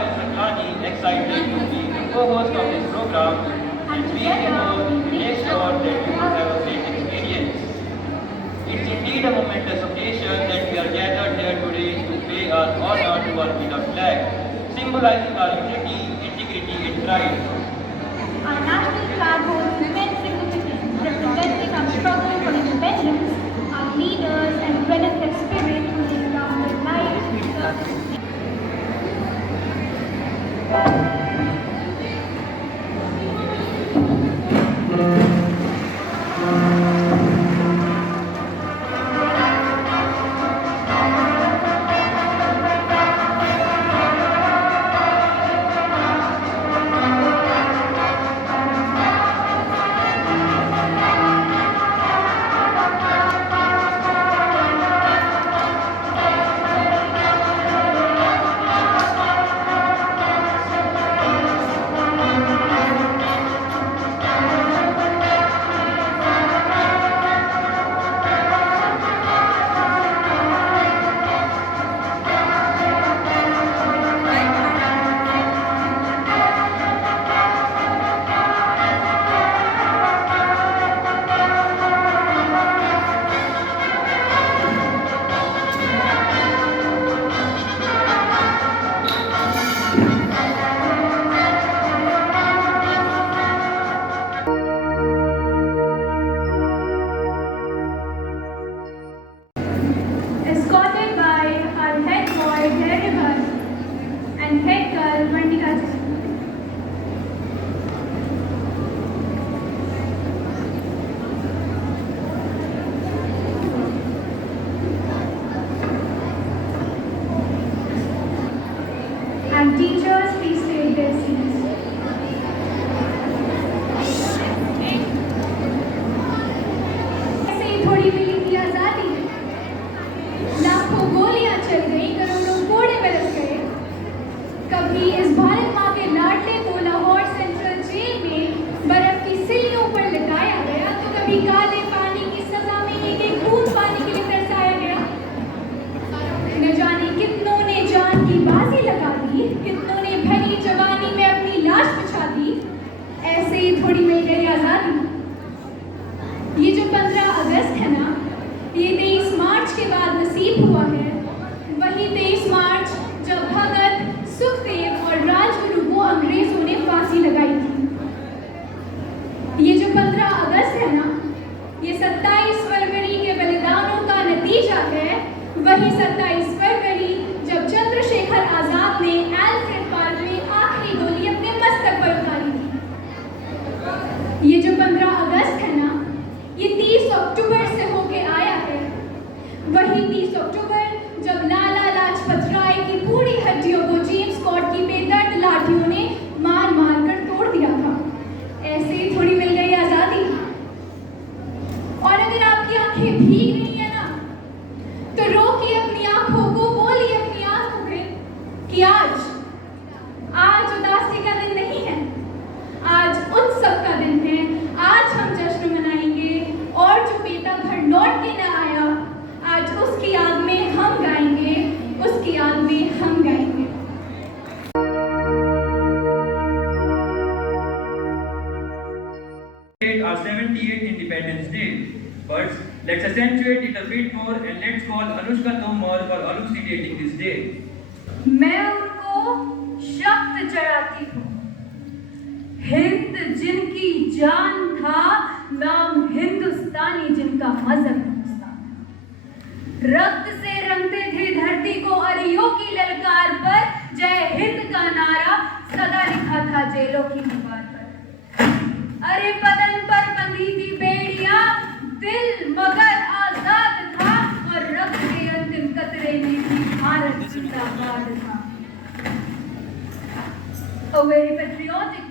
Pavel Saklani, excited to be the co-host of this program, and we make sure that you have a great experience. It's indeed a momentous occasion that we are gathered here today to pay our honor to our beloved flag, symbolizing our unity, integrity, and pride. Our national flag holds immense significance, representing our struggle for independence, our leaders, and relentless spirit who laid down their lives to serve. Escorted by our head boy Derivan and head girl Vandika. And teachers, please take their seats. ऐसे ही थोड़ी मिली थी आजादी, लाखों गोलियां चल गई, करोड़ों कोड़े बरस गए। कभी इस भारत माँ के लाडले को लाहौर सेंट्रल जेल में बर्फ की सिल्लियों पर लटाया गया, तो कभी काले पानी की सजा में एक एक बूंद पानी के लिए तरसाया गया। न जाने कितनों ने जान की बाजी लगा दी, कितनों ने भरी जवानी में अपनी लाश बिछा दी। ऐसे ही थोड़ी मिल गई आजादी। ये जो 15 अगस्त है ना, ये 23 मार्च के बाद नसीब हुआ है। वही 23 मार्च जब भगत, सुखदेव और राजगुरु को अंग्रेजों ने फांसी लगाई थी। ये जो 15 अगस्त है ना, ये 27 फरवरी के बलिदानों का नतीजा है। वही 27 फरवरी जब चंद्रशेखर आजाद ने एल्फ्रेड पार्क में आखिरी गोली अपने मस्तक पर उतारी थी। ये जो 15 अगस्त है ना, ये 30 अक्टूबर से होके आया है। वही 30 अक्टूबर जब लाला लाजपत राय की पूरी हड्डियों को जेम्स स्कॉट की बेदर्द लाठियों ने मार मार कर तोड़ दिया था। ऐसे ही थोड़ी मिल गई आजादी। और अगर आपकी आंखें भीग रही है ना, तो रोकिए अपनी आंखों को, बोलिए अपनी आंखों से कि आज उदासी का दिन नहीं है, आज उत्सव का दिन है। आज हम जश्न मनाएंगे और जो बेटा घर लौट के न आया, आज उसकी याद में हम गाएंगे, उसकी याद में हम गाएंगे। Our 78th Independence Day. But let's accentuate it a bit more and let's call Anushka Tomar for elucidating this day. मैं उनको शब्द चढ़ाती हूँ, हिंद जिनकी जान था, नाम हिंदुस्तानी जिनका मजहब हिंदुस्तान था। रक्त से रंगते थे धरती को अरियों की ललकार पर, जय हिंद का नारा सदा लिखा था जेलों की दीवार पर। अरे बदन पर बंधी थी बेड़ियां, दिल मगर आजाद था, और रक्त के अंतिम कतरे में भी भारत जिंदाबाद था। A very patriotic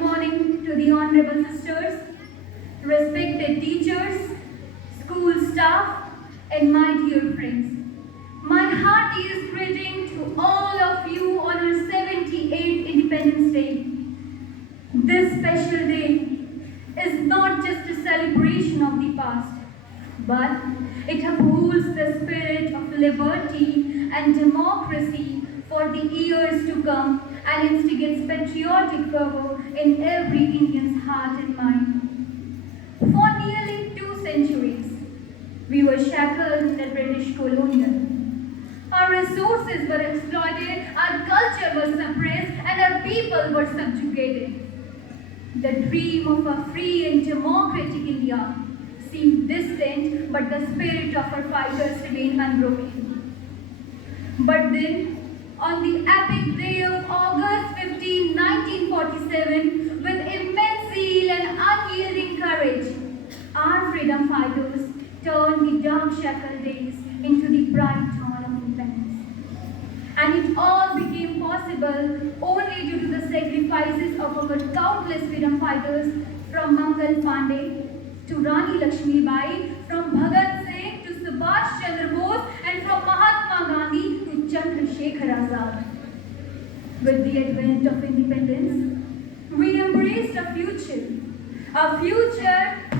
morning to the honorable sisters, respected teachers, school staff, and my dear friends. My heartiest greeting to all of you on our 78th Independence Day. This special day is not just a celebration of the past, but it upholds the spirit of liberty and democracy for the years to come and instigates patriotic fervor in every Indian's heart and mind. For nearly 2 centuries, we were shackled in the British colonial. Our resources were exploited, our culture was suppressed, and our people were subjugated. The dream of a free and democratic India seemed distant, but the spirit of our fighters remained unbroken. But then, on the epic day of August 15, 1947, with immense zeal and unyielding courage, our freedom fighters turned the dark shackled days into the bright dawn of independence. And it all became possible only due to the sacrifices of our countless freedom fighters, from Mangal Pandey to Rani Lakshmi Bai, from Bhagat Singh to Subhash Chandra Bose, and from Mahatma Gandhi to Chandrasekhar Azad. With the advent of independence, we embraced a future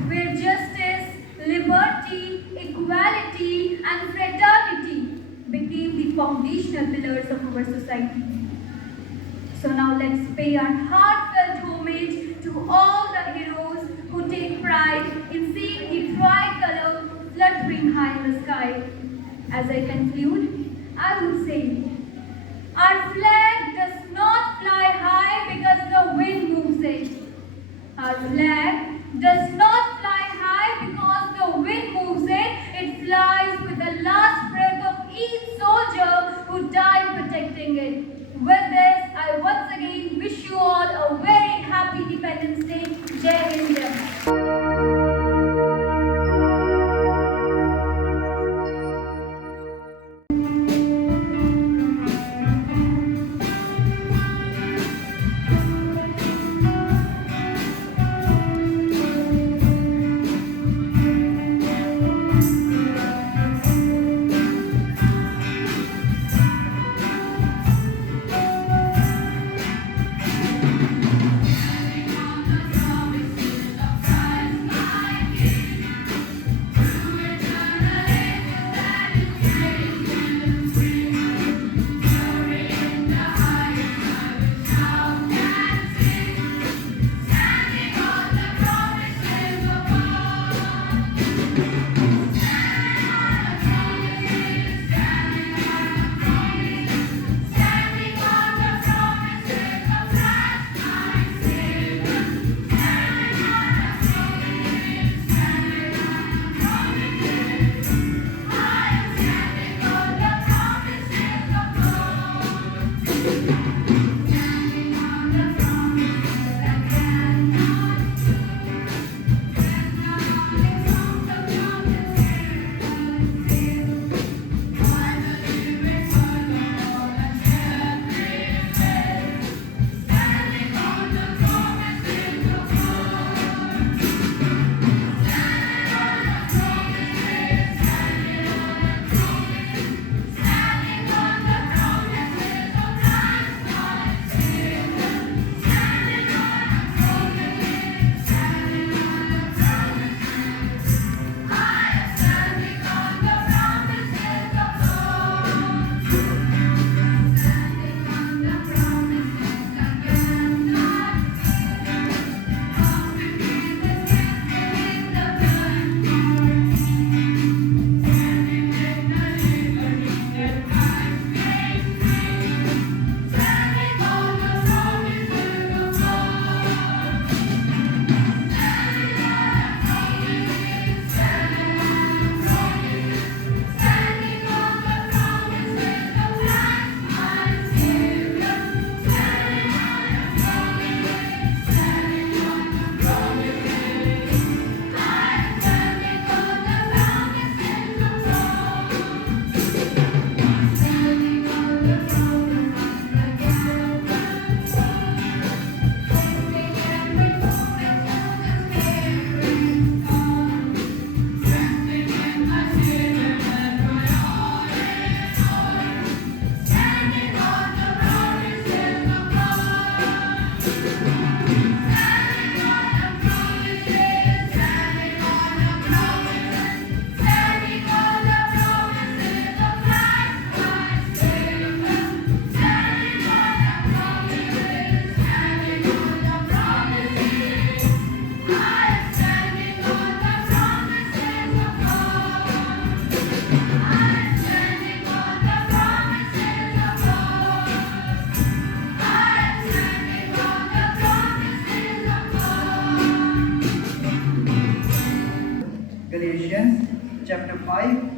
where justice, liberty, equality, and fraternity became the foundational pillars of our society. So now let's pay our heartfelt homage to all the heroes who take pride in seeing the tricolor fluttering high in the sky. As I conclude, I would say, our flag does not fly high because the wind moves it. Our flag does not fly high because the wind moves it. It flies with the last breath of each soldier who died protecting it. With this, I once again wish you all a very happy Independence Day. Jai Hind, Jai Bharat.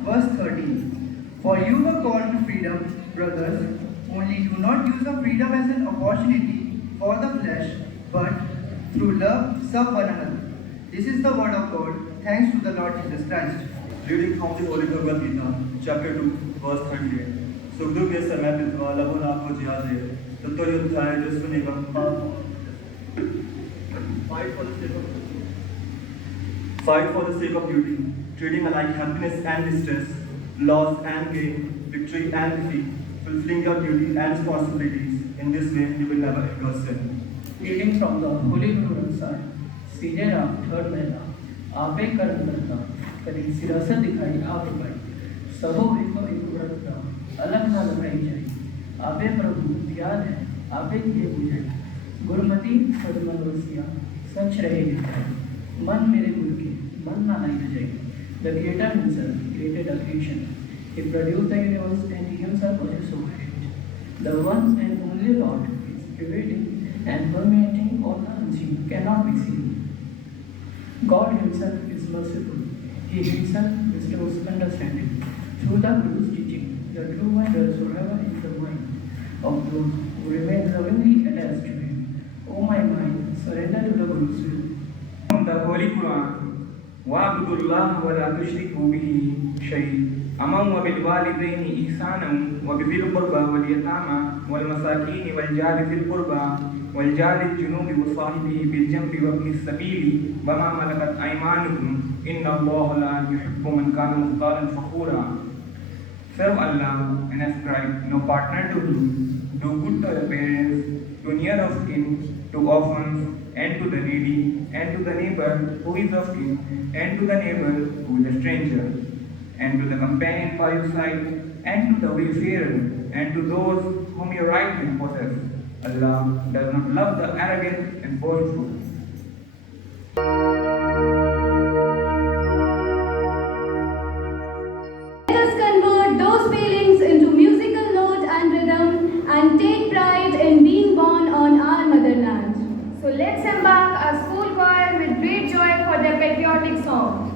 verse 13. For you were called to freedom, brothers, only do not use the freedom as an opportunity for the flesh, but through love serve one another. This is the word of God. Thanks to the Lord Jesus Christ. Reading from the Holy Bhagavad Gita, chapter 2, verse 38. सुखदुख के समय पितवा लघु नाको जिहाजे तत्वोध्याय जस्व निगम Fight for the sake of duty, treating alike happiness and distress, loss and gain, victory and defeat, fulfilling your duty and responsibilities. In this way, you will never incur sin. Reading from the Holy Guru Ansar, सीधे Ram third महीना आपे कर्म करता कभी सिरासत दिखाई आप पाई सबो एक व्रत का अलग ना लगाई जाए आपे प्रभु ध्यान है आपे किए बुझाई गुरुमति सदमनोसिया सच रहे लिखाई मन मेरे गुरु के मन ना लाई जाए The Creator Himself created a creation. He produced the universe and He Himself was its sovereign. The one and only Lord is prevailing and permeating all the unseen cannot be seen. God Himself is merciful. He Himself bestows understanding. Through the Guru's teaching, the true one dwells forever in the mind of those who remain lovingly attached to Him. O my mind, surrender to the Guru's will. From the Holy Quran, وَاعْبُدُوا اللَّهَ وَلَا تُشْرِكُوا بِهِ شَيْئًا أَمَنْ وَبِالْوَالِدَيْنِ إِحْسَانًا وَبِذِي الْقُرْبَى وَالْيَتَامَى وَالْمَسَاكِينِ وَالْجَارِ ذِي الْقُرْبَى وَالْجَارِ الْجُنُوبِ وَصَاحِبِهِ بِالْجَنبِ وَابْنِ السَّبِيلِ وَمَا مَلَكَتْ أَيْمَانُكُمْ إِنَّ اللَّهَ لَا يُحِبُّ مَنْ كَانَ مُخْتَالًا فَخُورًا. Serve Allah and ascribe no partner to Him. Do good to your parents, to near of kin, to orphans, and to the needy, and to the neighbor who is of kin, and to the neighbor who is a stranger, and to the companion by your side, and to the wayfarer, and to those whom your right hand possess. Allah does not love the arrogant and boastful. Let us convert those feelings into musical note and rhythm and take pride in being born on our motherland. So let's embark our school choir with great joy for their patriotic song.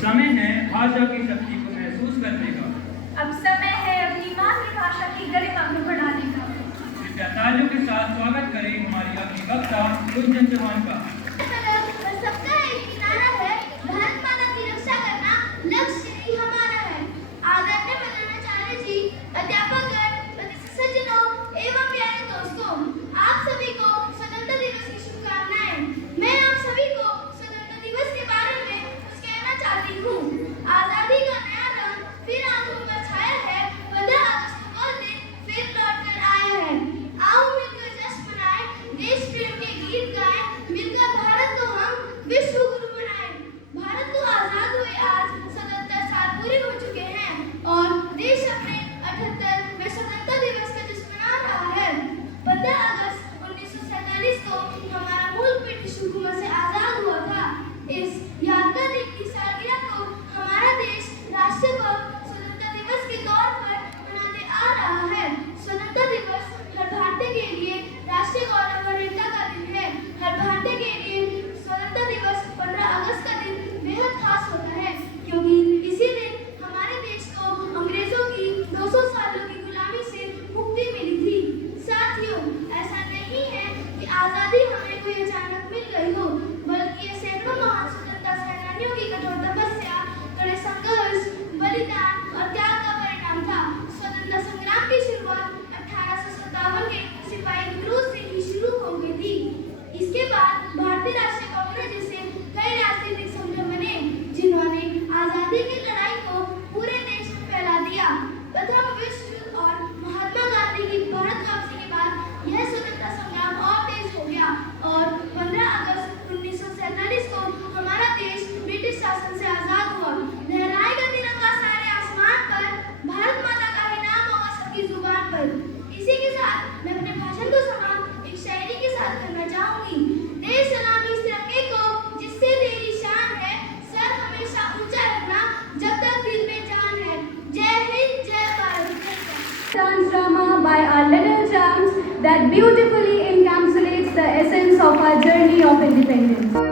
समय है भाषा की शक्ति को महसूस करने का। अब समय है अपनी मातृभाषा की गरिमा को बढ़ाने का। कृपया तालियों के साथ स्वागत करें हमारी अगली वक्ता गुंजन चौहान का। सबका एक किनारा है, भारत माता की रक्षा करना लक्ष्य ही हमारा है। आदरणीय प्रधानाचार्य जी, अध्यापकगण, सज्जनों एवं प्यारे दोस्तों, आप सभी को स्वतंत्रता दिवस की शुभकामनाएं। मैं आप सभी को स्वतंत्रता दिवस के बारे में कुछ कहना चाहती हूँ। आजादी का नया रंग फिर आंखों पर छाया है, 15 अगस्त को दिन फिर लौट कर आया है। आओ मिलकर जश्न मनाएं, देश प्रेम के गीत गाएं, मिलकर भारत को हम विश्व गुरु बनाएं। भारत को आजाद हुए आज 77 साल पूरे हो चुके हैं और देश अपने 78वें स्वतंत्रता दिवस का जश्न मना रहा है। 15 अगस्त 1947 को हमारा मुल्क ब्रिटिश हुकूमत से आजाद हुआ था। इस यादगार दिन की सालगिरह को हमारा देश राष्ट्रीय पर्व स्वतंत्रता दिवस के तौर पर मनाते आ रहा है। स्वतंत्रता दिवस हर भारतीय के लिए राष्ट्रीय गौरव और एकता का दिन है। हर भारतीय के लिए स्वतंत्रता दिवस 15 अगस्त का दिन बेहद खास होता है, क्योंकि इसी दिन हमारे देश को अंग्रेजों की 200 सालों की गुलामी से मुक्ति मिली थी। साथियों, ऐसा नहीं है कि आजादी हमें कोई अचानक मिल गई हो, बल्कि ये सैकड़ों महान स्वतंत्रता सेनानियों की कठोर तपस्या, कड़े संघर्ष, बलिदान और त्याग का परिणाम था। स्वतंत्रता संग्राम की शुरुआत 1857 के सिपाही विद्रोह से ही शुरू हो गई थी। इसके बाद भारतीय राष्ट्रीय कांग्रेस जैसे कई राजनीतिक संगठन बने, जिन्होंने आजादी की लड़ाई को पूरे देश में फैला दिया। प्रथम विश्व युद्ध और महात्मा गांधी की भारत वापसी के बाद यह स्वतंत्रता संग्राम और तेज हो गया और 15 अगस्त 1947 को हमारा देश ब्रिटिश शासन से आजाद हुआ। लहराएगा तिरंगा सारे आसमान पर, भारत माता का ही नाम होगा सबकी जुबान पर। इसी के साथ मैं अपने भाषण को समाप्त एक शायरी के साथ करना चाहूंगी। दे सलामी इस तिरंगे को जिससे तेरी शान है, सर हमेशा ऊंचा रखना जब तक दिल में जान है। जय हिंद, जय Bharat. Dance drama by our little champs that beautifully encapsulates the essence of our journey of independence.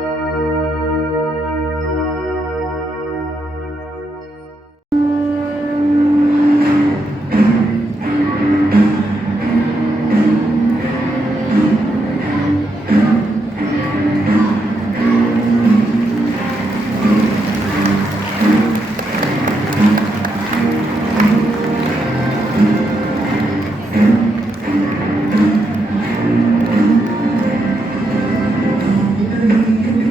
Thank you.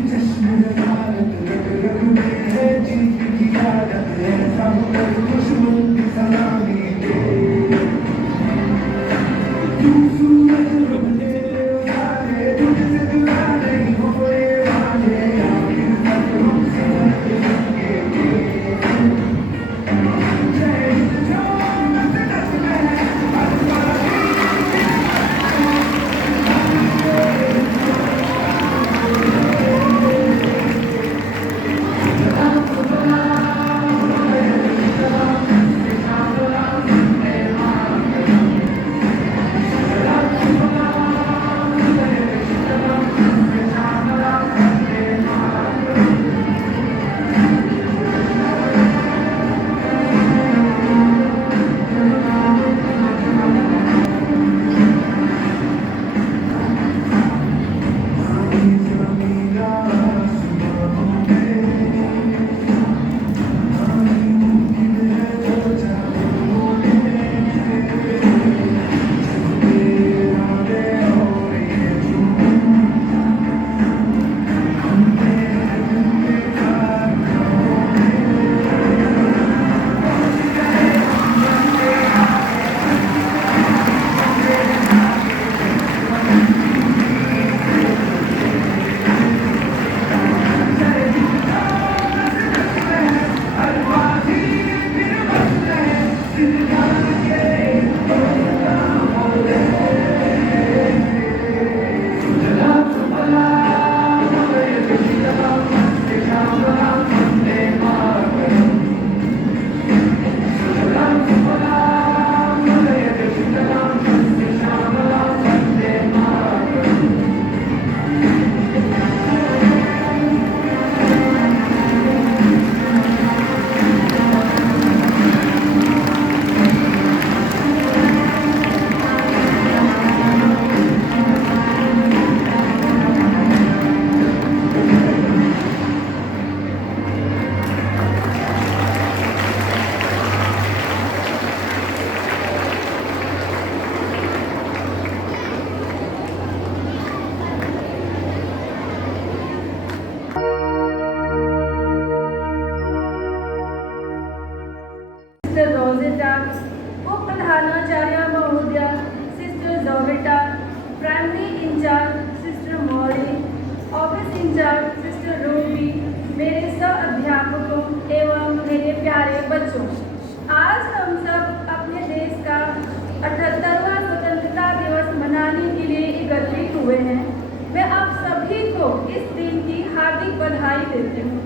देती हूँ।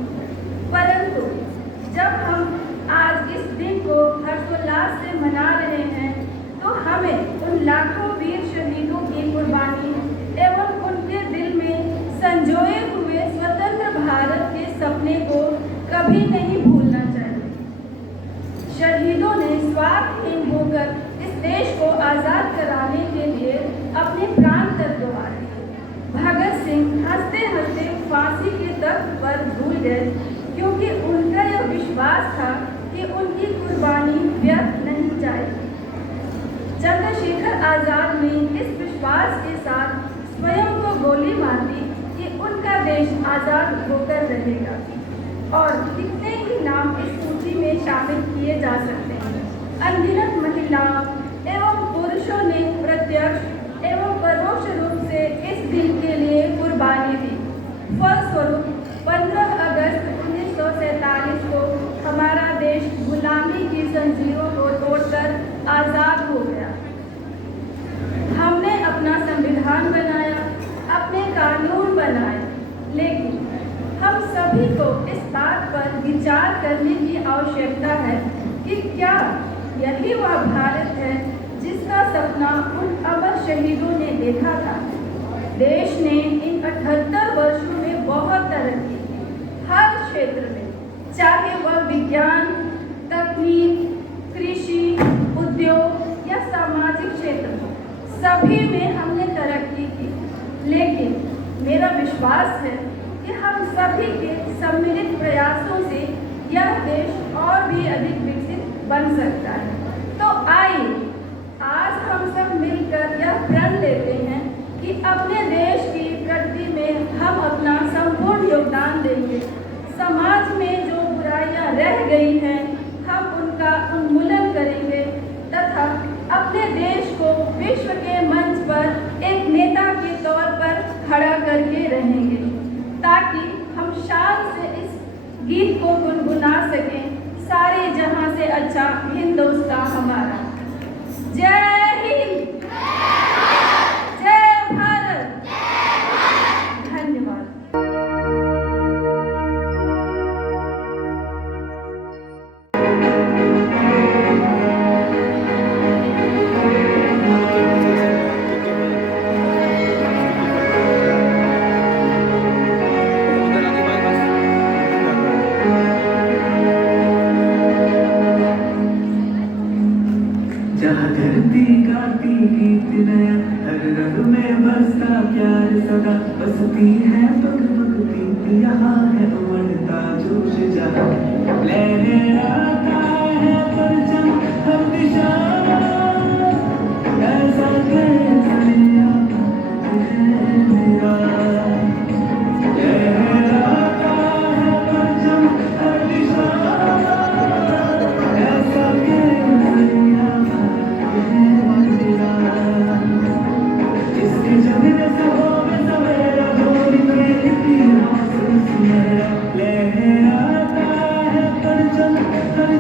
परंतु जब हम आज इस दिन को हर्षोल्लास से मना रहे हैं, तो हमें उन लाखों वीर शहीदों की कुर्बानी एवं उनके दिल में संजोए हुए स्वतंत्र भारत के सपने को कभी नहीं भूलना चाहिए। शहीदों ने स्वार्थहीन होकर इस देश को आज़ाद कराने के लिए अपने प्राण तक गंवा दिए। भगत सिंह हंसते हंसते फांसी के तख्त पर झूल गए, क्योंकि उनका यह विश्वास था कि उनकी कुर्बानी व्यर्थ नहीं जाएगी। चंद्रशेखर आजाद ने इस विश्वास के साथ स्वयं को गोली मार दी कि उनका देश आजाद होकर रहेगा। और कितने ही नाम इस सूची में शामिल किए जा सकते हैं। अनगिनत महिलाओं एवं पुरुषों ने प्रत्यक्ष एवं परोक्ष रूप से इस दिन के लिए कुर्बानी दी। फलस्वरूप 15 अगस्त 1947 को हमारा देश गुलामी की जंजीरों को तोड़कर आज़ाद हो गया। हमने अपना संविधान बनाया, अपने कानून बनाए, लेकिन हम सभी को इस बात पर विचार करने की आवश्यकता है कि क्या यही वह भारत है जिसका सपना उन अमर शहीदों ने देखा था। देश ने इन 78 वर्षों में बहुत तरक्की की, हर क्षेत्र में, चाहे वह विज्ञान, तकनीक, कृषि, उद्योग या सामाजिक क्षेत्र हो, सभी में हमने तरक्की की। लेकिन मेरा विश्वास है कि हम सभी के सम्मिलित प्रयासों से यह देश और भी अधिक विकसित बन सकता है। तो आइए आज हम सब मिलकर यह प्रण लेते हैं कि अपने देश की प्रगति में हम अपना संपूर्ण योगदान देंगे। समाज में जो बुराइयां रह गई हैं, हम उनका उन्मूलन करेंगे तथा अपने देश को विश्व के मंच पर एक नेता के तौर पर खड़ा करके रहेंगे, ताकि हम शान से इस गीत को गुनगुना सकें, सारे जहां से अच्छा हिंदुस्तान हमारा। जय हिंद, जय भारत, धन्यवाद। जहाँ धरती गाती गीत नया, हर रंग में बरसता प्यार सदा, बसती है पग पग प्रीत, यहाँ है उमड़ता जोश जहाँ, लहराता है परचम हर दिशा, ऐसा कैसा है मेरा, लहराता है परचम हर दिशा, ऐसा जिसके जगह सबों में सवेरा जोड़ के इतिहास सुनहरा, लहराता है परचम हर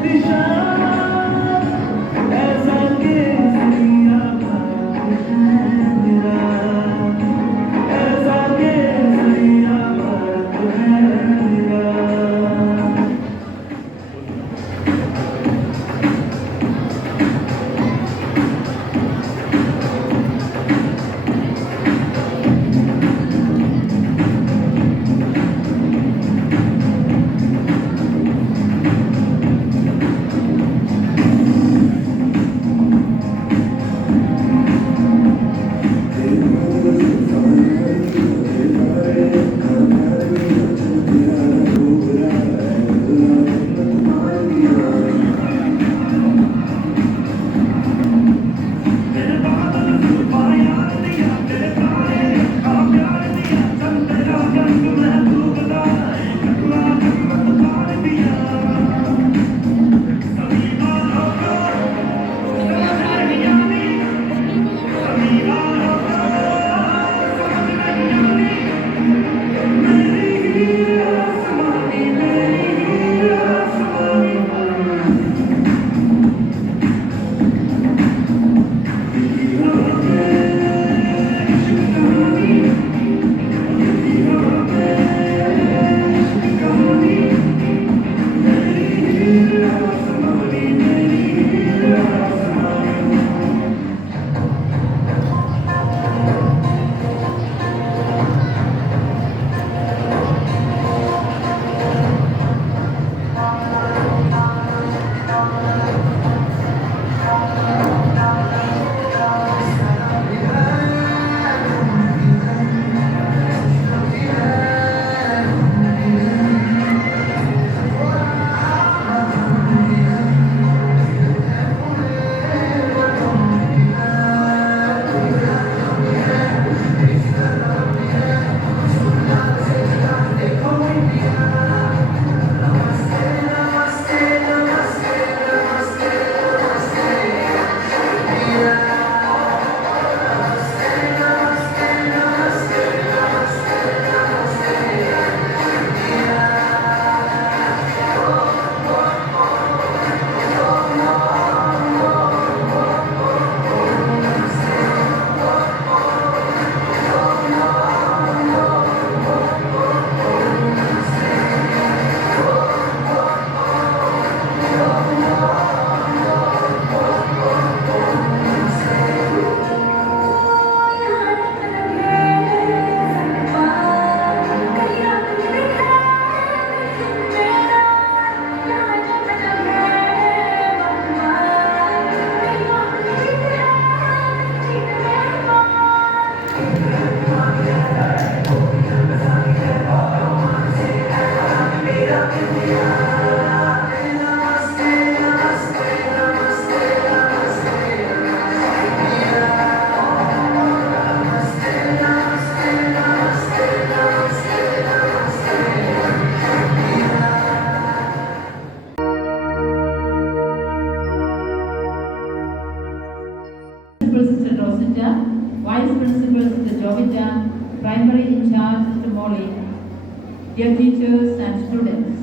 dear teachers and students,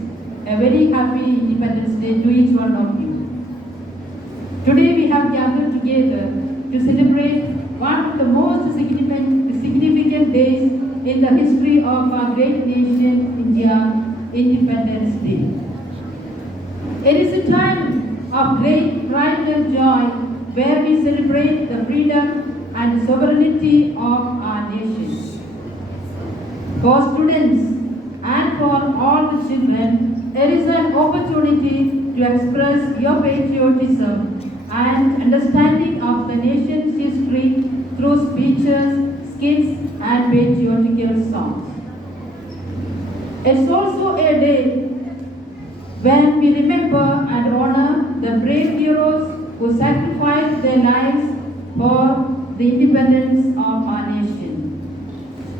a very happy Independence Day to each one of you. Today we have gathered together to celebrate one of the most significant days in the history of our great nation, India, Independence Day. It is a time of great pride and joy where we celebrate the freedom and sovereignty of our nation. For students and for all the children, it is an opportunity to express your patriotism and understanding of the nation's history through speeches, skits, and patriotical songs. It's also a day when we remember and honor the brave heroes who sacrificed their lives for the independence of our nation.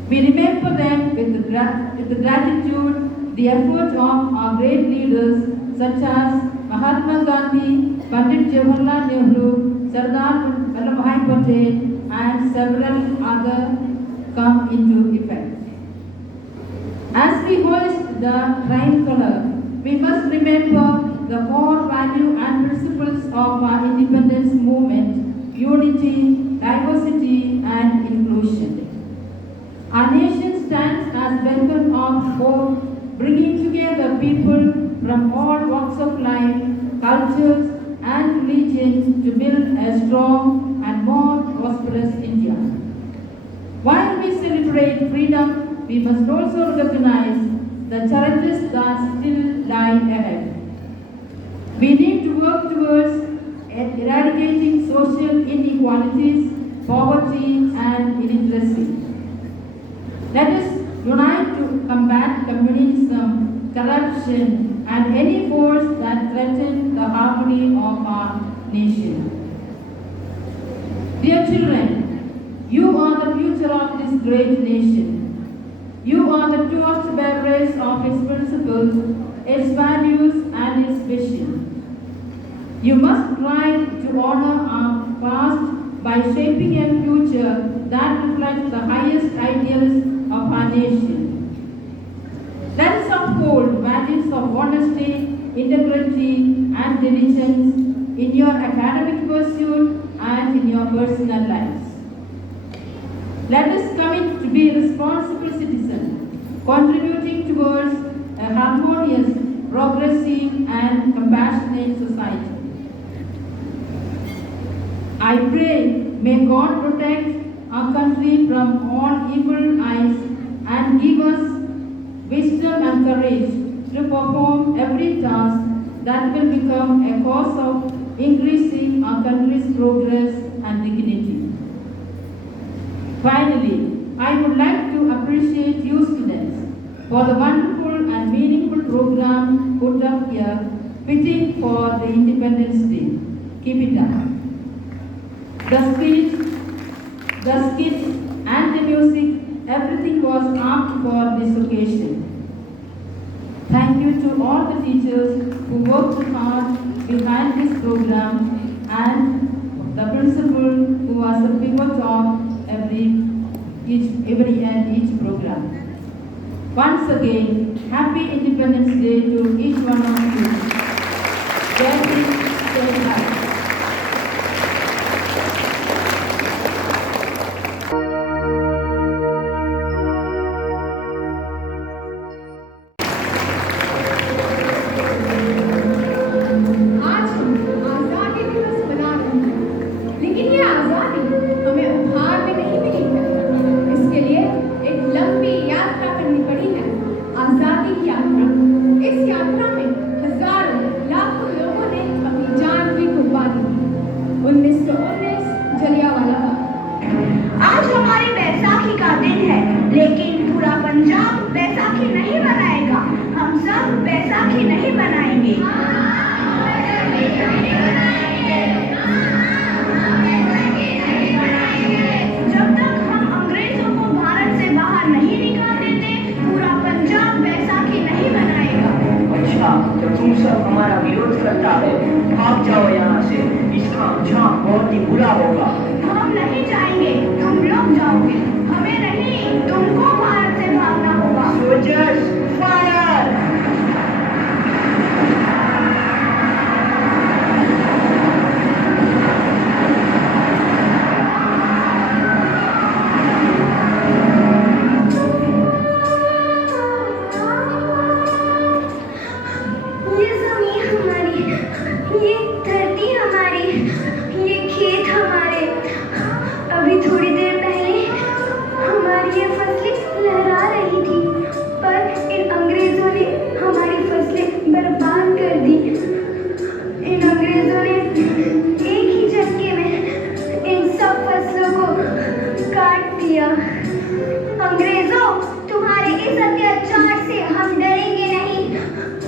We remember them with the gratitude, the effort of our great leaders such as Mahatma Gandhi, Pandit Jawaharlal Nehru, Sardar Vallabhbhai Patel, and several others come into effect. As we hoist the tricolor, we must remember the core value and principles of our independence movement: unity, diversity, and inclusion. Our nation stands as beacon of hope, bringing together people from all walks of life, cultures, and religions to build a strong and more prosperous India. While we celebrate freedom, we must also recognize the challenges that still lie ahead. We need to work towards eradicating social inequalities, poverty, and illiteracy. Let us unite to combat communism, corruption, and any force that threatens the harmony of our nation. Dear children, you are the future of this great nation. You are the torch bearers of its principles, its values, and its vision. You must strive to honor our past by shaping a future that reflects the highest ideals of our nation. Let us uphold values of honesty, integrity, and diligence in your academic pursuit and in your personal lives. Let us commit to be responsible citizens, contributing towards a harmonious, progressive, and compassionate society. I pray, may God protect our country from all evil eyes and give us wisdom and courage to perform every task that will become a cause of increasing our country's progress and dignity. Finally, I would like to appreciate you students for the wonderful and meaningful program put up here, fitting for the Independence Day. Keep it up. The speech, the skits, and the music, everything was apt for this occasion. Thank you to all the teachers who worked hard behind this program and the principal who was the pivot of every and each program. Once again, happy Independence Day to each one of you. Jai Hind, Jai Bharat. Soldiers, कर दी। इन अंग्रेजों ने एक ही झटके में इन सब फसलों को काट दिया। अंग्रेजों, तुम्हारे इस अत्याचार से हम डरेंगे नहीं।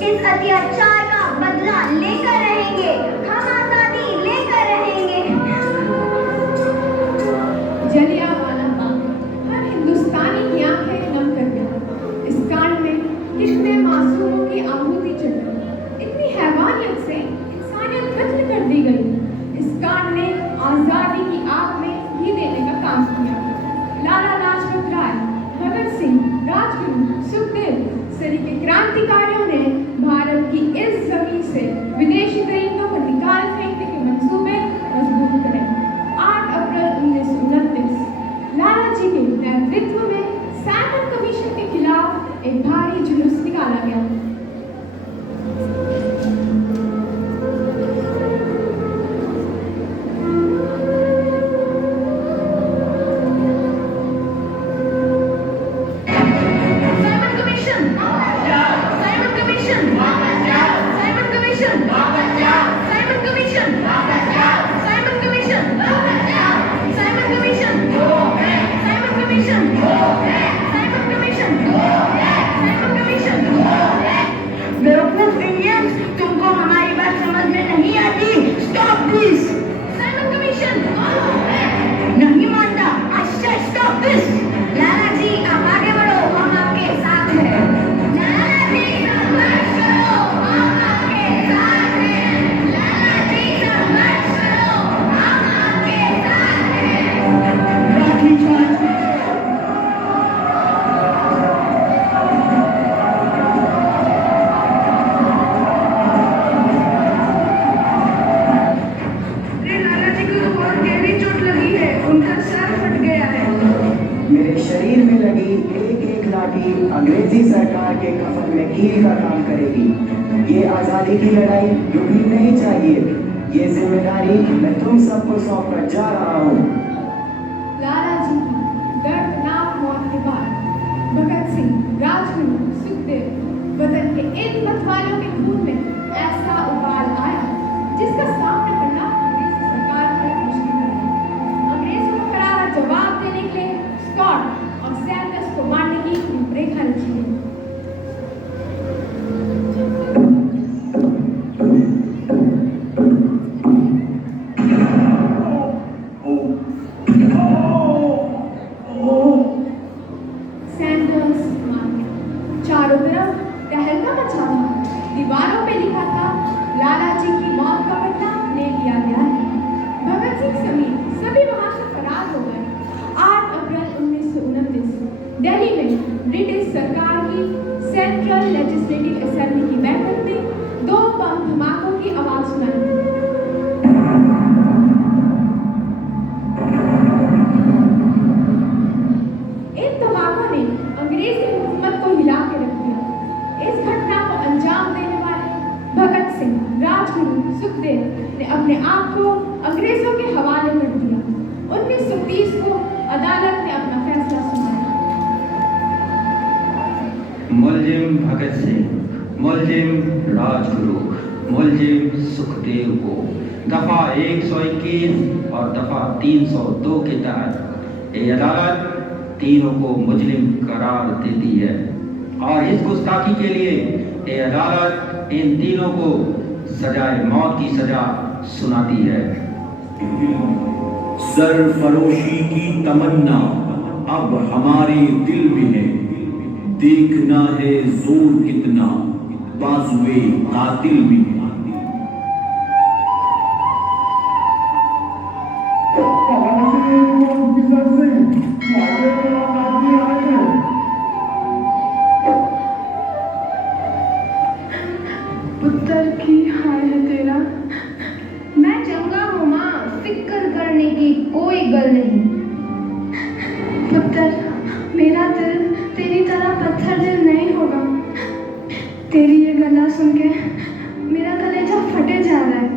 इस अत्याचार का बदला लेकर रहेंगे। हम आजादी लेकर रहेंगे। जलियांवाला बाग हर हिंदुस्तानी की आंखें नम कर गया। इस कांड में कितने मासूमों की आहुति चढ़ गई। इतनी हैवानियत से इंसानियत खत्म कर दी गई। इस कांड ने आजादी की आग में घी देने का काम किया। लाला लाजपत राय, भगत सिंह, राजगुरु, सुखदेव सरीखे क्रांतिकारियों ने भारत की इस जमीन से विदेशी दरिंदों को निकाल फेंकने के मंसूबे मजबूत करे। 8 अप्रैल 1929 लाला जी के नेतृत्व में सैमन कमीशन के खिलाफ एक भारी जुलूस निकाला गया। नहीं मानता। Stop this. लाला जी आप आगे बढ़ो, हम आपके साथ हैं। लाला जी संघर्ष करो, हम आपके साथ हैं। लाला जी संघर्ष करो, हम आपके साथ हैं। लाला जी को बहुत गहरी चोट लगी है। उनका सर फट गया है। मेरे शरीर में लगी एक एक लाठी अंग्रेजी सरकार के कफन में कील का काम करेगी। ये आजादी की लड़ाई रुकनी नहीं चाहिए। ये जिम्मेदारी मैं तुम सबको सौंपकर जा रहा हूँ। लाला जी की दर्दनाक मौत के बाद भगत सिंह, राजगुरु, सुखदेव वतन के इन मतवालों के खून में ऐसा उबाल आया जिसका सामना करना अंग्रेजी सरकार के लिए मुश्किल है। अंग्रेजों को करारा जवाब देने के लिए स्कॉट और सैंडर्स को मारने की रूपरेखा रची गई। सैंडर्स मारे। चारों तरफ तहलका मचा था। दीवारों पे लिखा था, लाला जी की मौत का बदला ले लिया गया है। भगत सिंह समेत सभी वहां से फरार हो गए। 8 अप्रैल 1929 दिल्ली में ब्रिटिश सरकार की सेंट्रल लेजिस्लेटिव असेंबली की बैठक में 2 बम धमाकों की आवाज सुनाई दी। इन धमाकों ने अंग्रेजी हुकूमत को हिला के रख दिया। इस घटना को अंजाम देने वाले भगत सिंह, राजगुरु, सुखदेव ने अपने आप को अंग्रेजों के हवाले कर दिया। 1930 को अदालत ने अपना फैसला सुनाया। मुलजिम भगत सिंह, मुलजिम राजगुरु, मुलजिम सुखदेव को दफा 121 और दफा 302 के तहत ये अदालत तीनों को मुजरिम करार देती है और इस गुस्ताखी के लिए ये अदालत इन तीनों को सजाए मौत की सजा सुनाती है। सरफरोशी की तमन्ना अब हमारे दिल में है। देखना है जोर कितना बाजुए कातिल में। पुत्र की हाय है तेरा। मैं चंगा हूँ माँ, फिक्र करने की कोई गल नहीं। पुत्र, मेरा दिल तेरी तरह पत्थर दिल नहीं होगा। तेरी ये गला सुन के मेरा कलेजा फटे जा रहा है।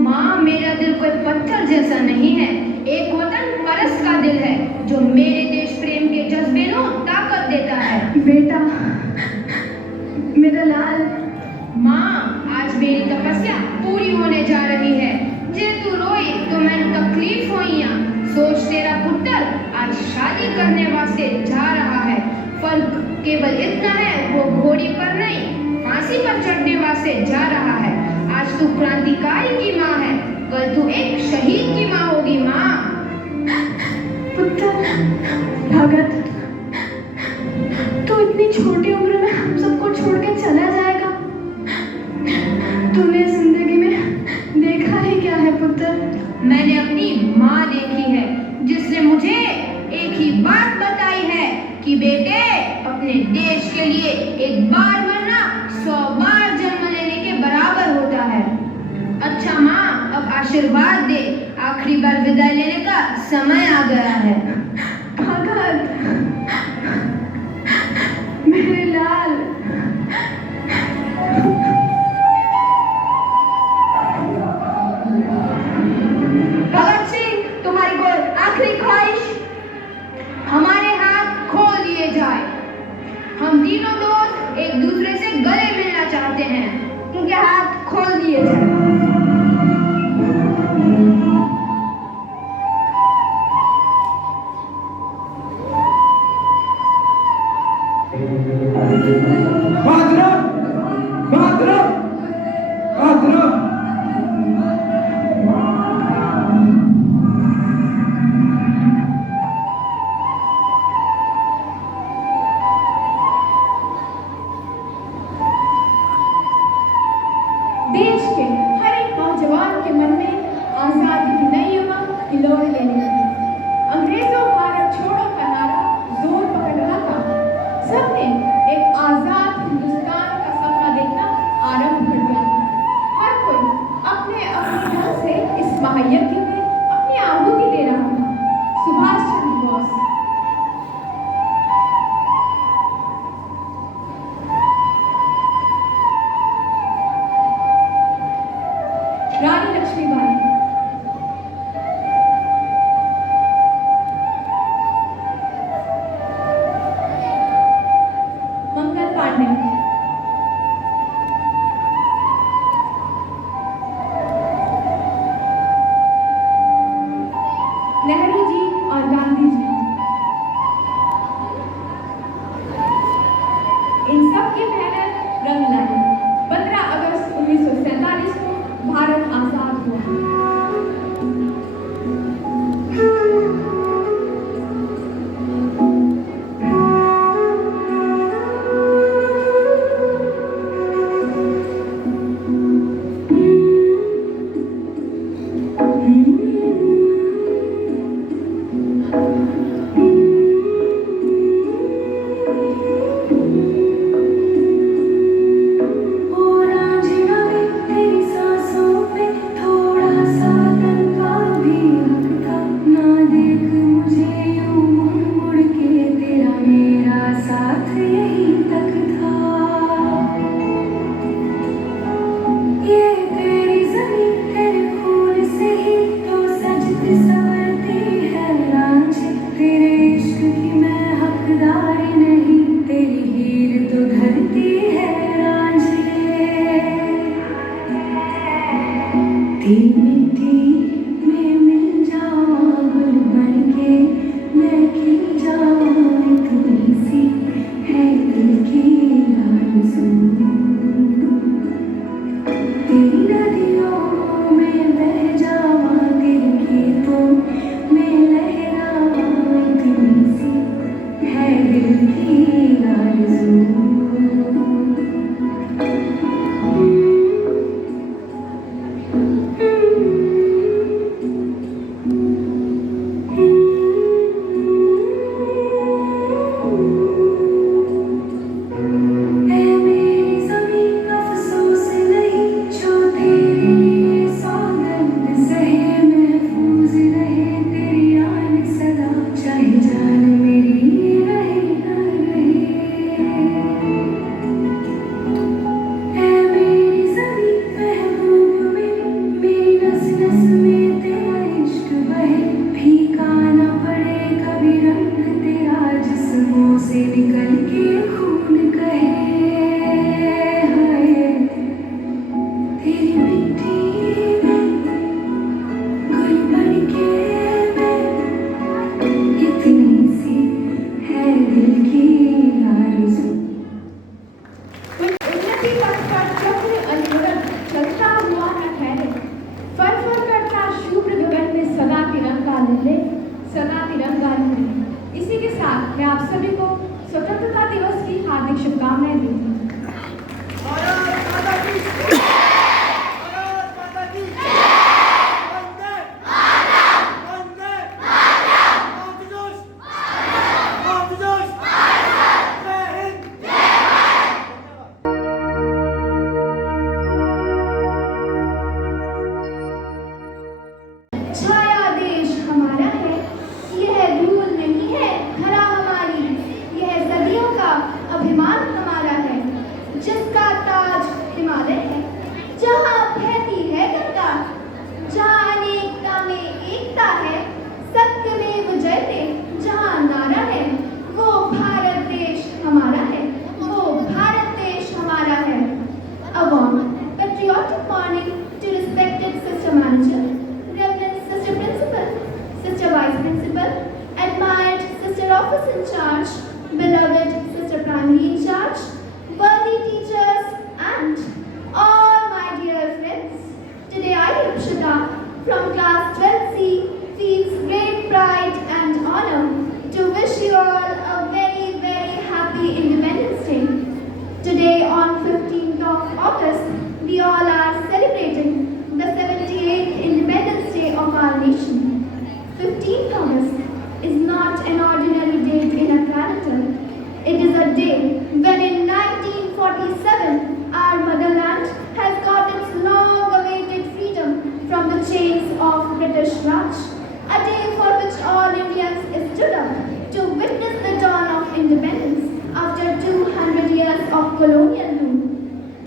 माँ, मेरा दिल कोई पत्थर जैसा नहीं है। एक वतन परस्त का दिल है जो मेरे देश प्रेम के जज्बे को ताकत देता है। बेटा, मेरा लाल। माँ, आज मेरी तपस्या पूरी होने जा रही है। जे तू रोई तो मैंने तकलीफ होइया। सोच तेरा पुत्र आज शादी करने वास्ते जा रहा है। फर्क केवल इतना है वो घोड़ी पर नहीं फांसी पर चढ़ने वास्ते जा रहा है। आज तू क्रांतिकारी की माँ है, कल तू एक शहीद की माँ होगी। माँ पुत्र भगत, तू इतनी छोटी उम्र में हम सबको छोड़ के चला जाएगा। तूने जिंदगी में देखा ही क्या है पुत्र? मैंने अपनी माँ देखी है जिसने मुझे एक ही बात बताई है कि बेटे अपने देश के लिए एक बार मरना 100 बार जन्म लेने के बराबर होता है। अच्छा माँ, अब आशीर्वाद दे, आखिरी बार विदाई लेने का समय आ गया है। भगत, मेरे लाल, भगत सिंह, तुम्हारी कोई आखिरी ख्वाहिश? हमारे हाथ खोल दिए जाए। हम तीनों दोस्त एक दूसरे से गले मिलना चाहते हैं। उनके हाथ खोल दिए जाए। मैं आप सभी को स्वतंत्रता दिवस की हार्दिक शुभकामनाएं देती हूँ। छाया देश हमारा है, यह धूल नहीं है धरा हमारी, यह सदियों का अभिमान हमारा है, जिसका ताज हिमालय है, जहाँ बहती है गंगा, जहाँ अनेकता में एकता है, सत्यमेव जयते जहाँ नारा है, वो भारत देश हमारा है, वो भारत देश हमारा है। A warm, patriotic morning to respected Sister Manager, Reverend Sister Principal, Sister Vice Principal, admired Sister Office in Charge, beloved Sister Primary in Charge, worthy teachers, and all my dear friends. Today I, Ripshita, from class 12C, feels great pride and honor to wish you all a very, very happy Independence Day. Today on 15th of August, we all are celebrating the 78th Independence Day of our nation. 15th August is not an ordinary date in our calendar. It is a day when in 1947 our motherland has got its long-awaited freedom from the chains of British Raj. A day for which all Indians stood up to witness the dawn of independence after 200 years of colonial rule.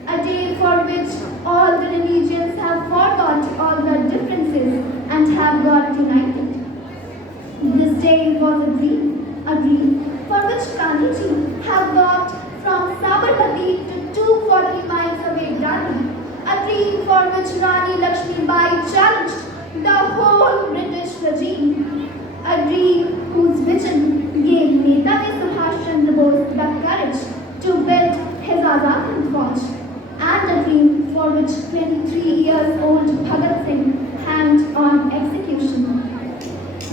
A day for which all the religions have forgot all their differences and have got united. This day was a dream for which Gandhiji had walked from Sabarmati to 240 miles away Dandi. A dream for which Rani Lakshmi Bai challenged the whole British regime. A dream whose vision gave Netaji Subhash Chandra Bose the courage to build his Azad Hind Fauj. And a dream for which 23-year-old Bhagat Singh hanged on execution.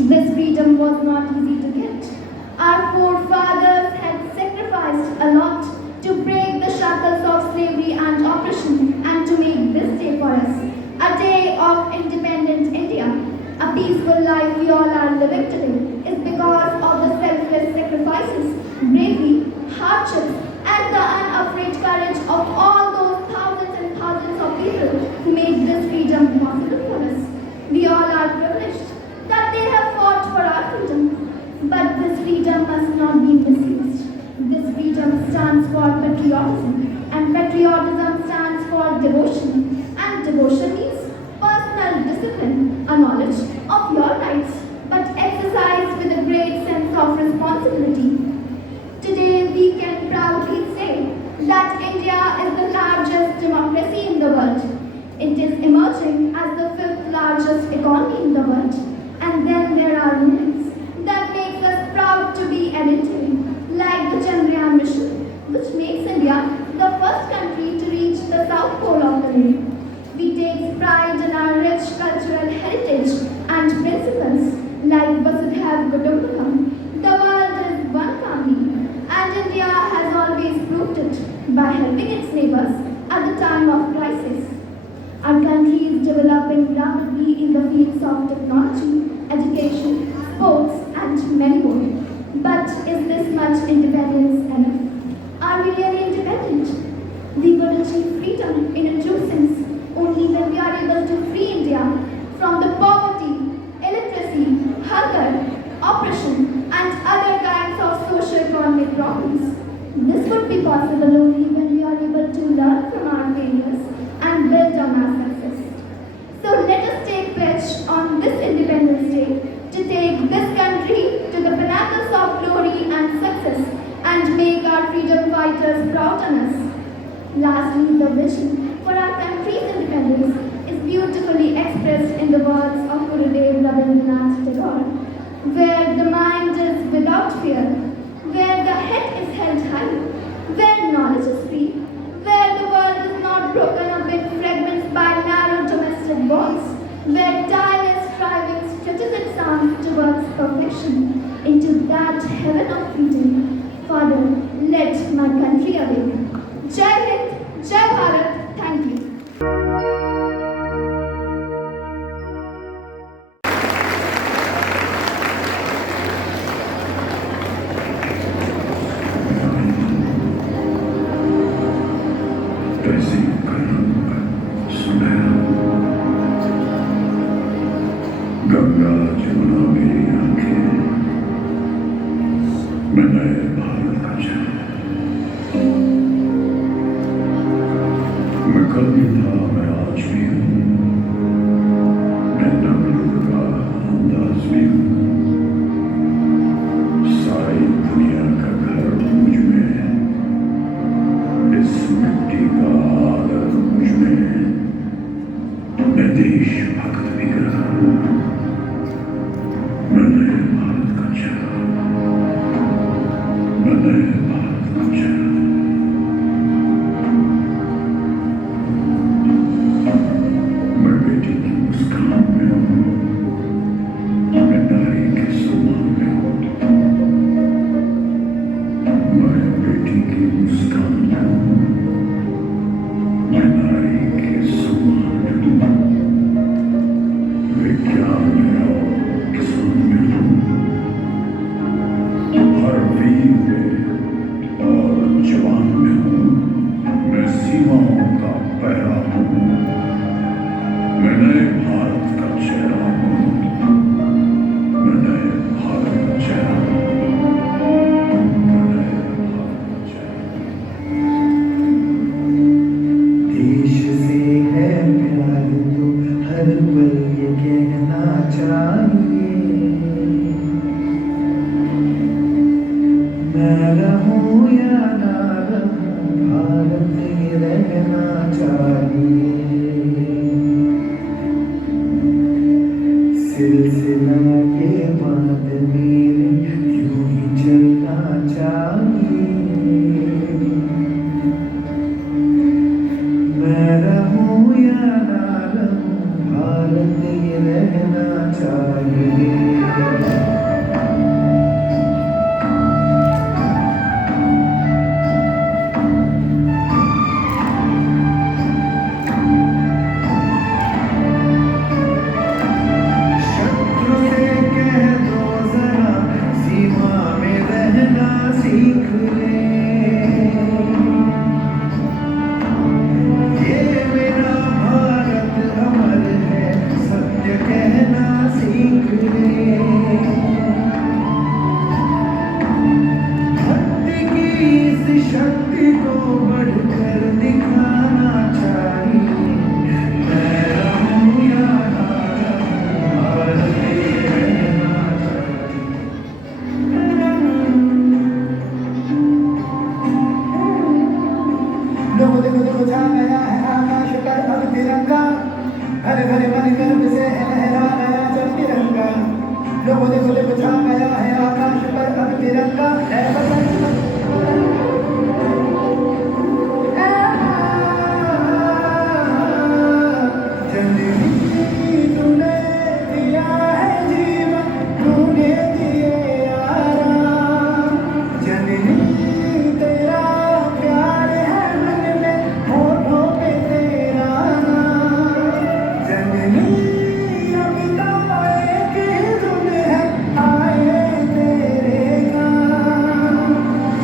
This freedom was not easy to get. Our forefathers had sacrificed a lot to break the shackles of slavery and oppression and to make this day for us a day of independent India. A peaceful life we all are living today is because of the selfless sacrifices, bravery, hardships, and the unafraid courage of all those thousands and thousands of people who made this freedom possible for us. We all are privileged that they have fought for our freedom, but this freedom must not be misused. This freedom stands for patriotism, and patriotism stands for devotion, and devotion means personal discipline, a knowledge of your rights, but exercised with a great sense of responsibility. Today we can proudly say that India is the largest democracy in the world. It is emerging as the 5th largest economy in the world. And then there are moments that makes us proud to be an Indian, like the Chandrayaan mission, which makes India the first country to reach the South Pole of the moon. We take pride in our rich cultural heritage and principles like Vasudhaiva Kutumbakam. The world is one family, and India has always proved it by helping its neighbors at the time of crisis. Our country is developing rapidly in the fields of technology, education, sports, and many more. But is this much independence enough? Are we really independent? We will achieve freedom in a true sense only when we are able to free India from the poverty, illiteracy, hunger, oppression, and other kinds of socio-economic problems. This would be possible only when we are able to learn from our failures and build on our success. So let us take pledge on this Independence Day to take this country to the pinnacles of glory and success and make our freedom fighters proud on us. Lastly, the vision for our country's independence is beautifully expressed in the words of Gurudev Rabindranath Tagore, where the mind is without fear, where the head is held high, where knowledge is free, where the world is not broken up in fragments by narrow domestic bonds, where tireless striving stretches its arms towards perfection. In into that heaven of freedom. Father, let my country awake. Jai Hind, Jai Bharat, thank you. Ganga Jamuna मेरी आंखें, मैं नए भारत का चेहरा। मैं कल भी था, मैं आज भी हूँ, मैं नम्र का अंदाज भी हूँ। सारी दुनिया का घर मुझ में, इस मिट्टी का आदर मुझ में। मैं देशभक्त भी रहा हूँ, मैं नए भारत का चेहरा, मैं नए भारत का चेहरा। मैं बेटी की मुस्कान में हूँ, मैं नारी के सम्मान में हूँ। मैं बेटी की मुस्कान में हूँ, मैं नारी के सम्मान में हूँ। विज्ञान में और किसान में हूँ, हर वीर में और जवान में हूँ। मैं सीमाओं का पहरा हूँ, मैं नए भारत का चेहरा हूँ, मैं नए भारत का चेहरा हूँ, मैं नए भारत का चेहरा हूँ। देश से है प्यार तो हर पल ये कहना चाहिए, मैं रहूं या ना रहूं भारत ही रहना चाहिए। सिलसिला ये बात मेरे यूं ही चलना चाहिए। मैं रहूं या ना रहूं भारत ही रहना चाहिए। शत्रु से कह दो जरा सीमा में रहना सीख ले। ये मेरा भारत अमर है, सत्य कहना सीख ले। भक्ति की इस शक्ति को बढ़कर दिखाना चाहिए। मैं रहूं या ना रहूं भारत ही रहना चाहिए। लोगों देखो देखो छा गया है आकाश पर अब तिरंगा, हरे भरे मन गर्व से है लहरा गया जब तिरंगा। लोगों देखो देखो छा गया है आकाश पर अब तिरंगा, है वतन जननी तूने दिया है जीवन, तूने दिए आराम। जननी तेरा प्यार है मन में, होठों पे तेरा नाम। जननी अब तो एक ही धुन है, आए तेरे गाँव।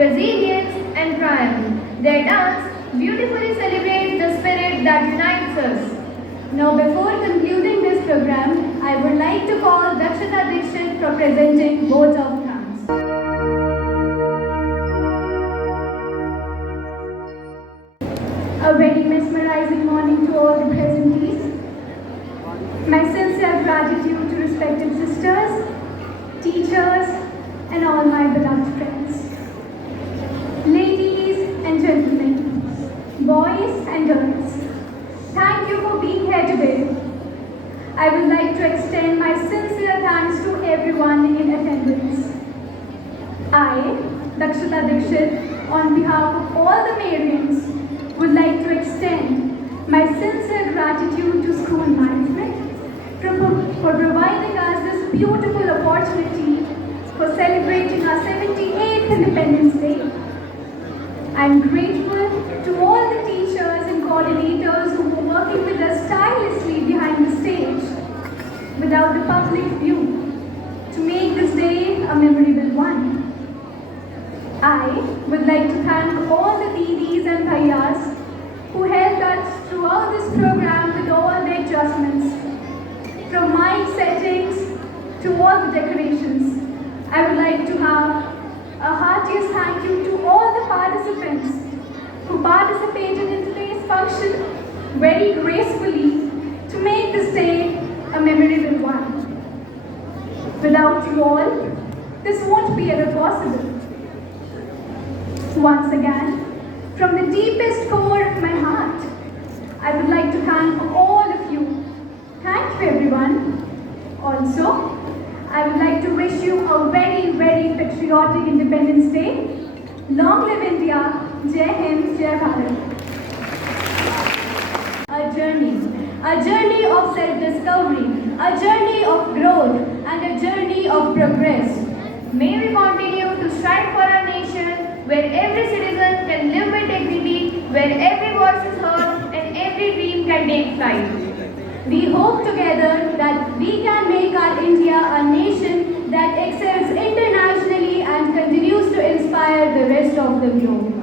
resilience, and triumph. Their dance beautifully celebrates the spirit that unites us. Now, before concluding this program, I would like to call Dakshita Dixit for presenting vote of thanks. A very mesmerizing morning to all the presentees. My sincere gratitude to respected sisters, teachers, and all my beloved friends. Ladies and gentlemen, boys and girls, thank you for being here today. I would like to extend my sincere thanks to everyone in attendance. I, Dakshita Dixit, on behalf of all the Marians, would like to extend my sincere gratitude to school management for providing us this beautiful opportunity for celebrating our 78th Independence Day. I am grateful to all the teachers and coordinators who were working with us tirelessly behind the stage without the public view to make this day a memorable one. I would like to thank all the Didis and Bhaiyas who helped us throughout this program with all the adjustments, from mic settings to all the decorations. I would like to have a heartiest thank you to all the participants who participated in today's function very gracefully to make this day a memorable one. Without you all, this won't be ever possible. Once again, from the deepest core of my heart, I would like to thank all of you. Thank you, everyone. Also, I would like to wish you a very, very patriotic Independence Day. Long live India. Jai Hind, Jai Bharat. A journey of self-discovery, a journey of growth, and a journey of progress. May we continue to strive for a nation where every citizen can live with dignity, where every voice is heard and every dream can take flight. We hope together that we can make our India a nation that excels internationally and continues to inspire the rest of the globe.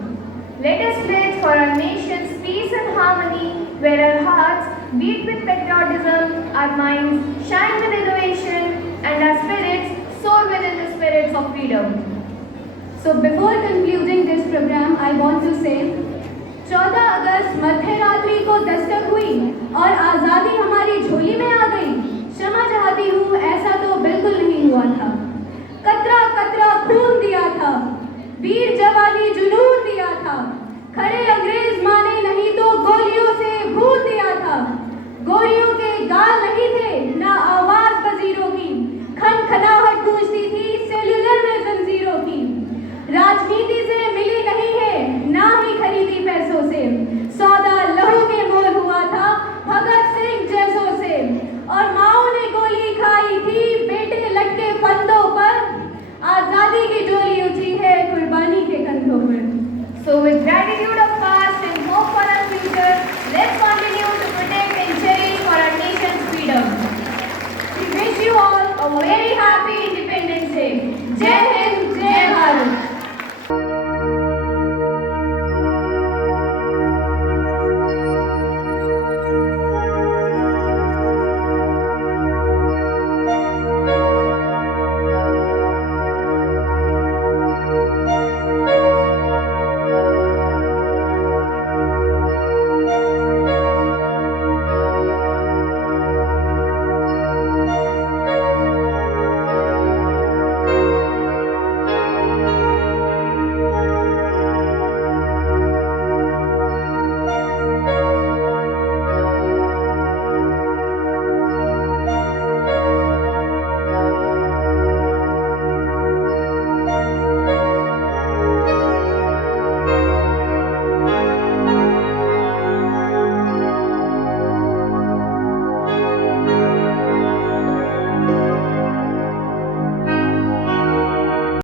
Let us pledge for our nation's peace and harmony, where our hearts beat with patriotism, our minds shine with innovation, and our spirits soar within the spirits of freedom. So before concluding this program, I want to say, 14 अगस्त मध्य रात्रि को दस्तक हुई और आज़ादी हमारी झोली में आ गई। क्षमा चाहती हूँ, ऐसा तो बिल्कुल नहीं हुआ था। कतरा कतरा खून दिया था, वीर जवानी जुनून दिया था, खड़े अंग्रेज माने नहीं तो गोलियों से भून दिया था। गोलियों के गाल नहीं थे, ना आवाज वजीरों की, खनखनाहट गूंजती थी सेल्यूलर में जंजीरों की। राजनीति से मिली नहीं है, ना ही खरीदी पैसों से, सौदा लहू के मोल हुआ था भगत सिंह जैसों से। और माओ ने गोली खाई थी बेटे लटके फंदों पर, आजादी की डोली उठी है कुर्बानी के कंधों पर। So with gratitude